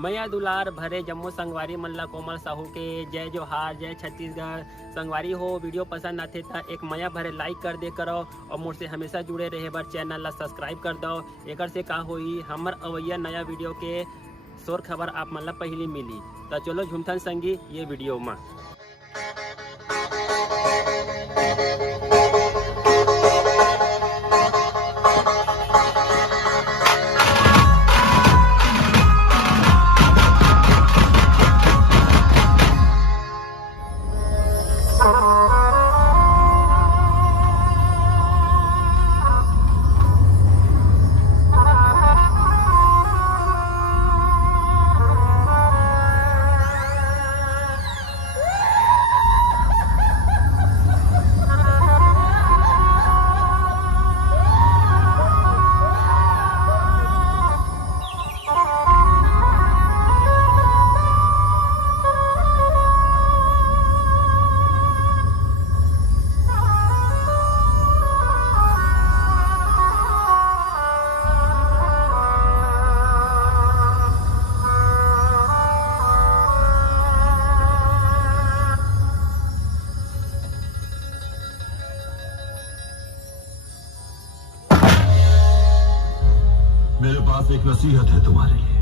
मैया दुलार भरे जम्मू संगवारी मल्ला कोमल साहू के जय जोहार, जय छत्तीसगढ़। संगवारी हो वीडियो पसंद आते तो एक मैया भरे लाइक कर दे करो और मुझसे हमेशा जुड़े रहे बर चैनल ला सब्सक्राइब कर दो। एक से का होई हमर अवैया नया वीडियो के शोर खबर आप मन ला पहली मिली। तो चलो झुमथन संगी ये वीडियो में। मेरे पास एक नसीहत है तुम्हारे लिए,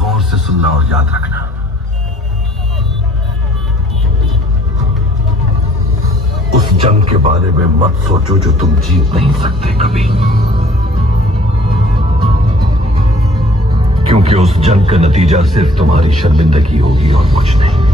गौर से सुनना और याद रखना। उस जंग के बारे में मत सोचो जो तुम जीत नहीं सकते कभी, क्योंकि उस जंग का नतीजा सिर्फ तुम्हारी शर्मिंदगी होगी और कुछ नहीं।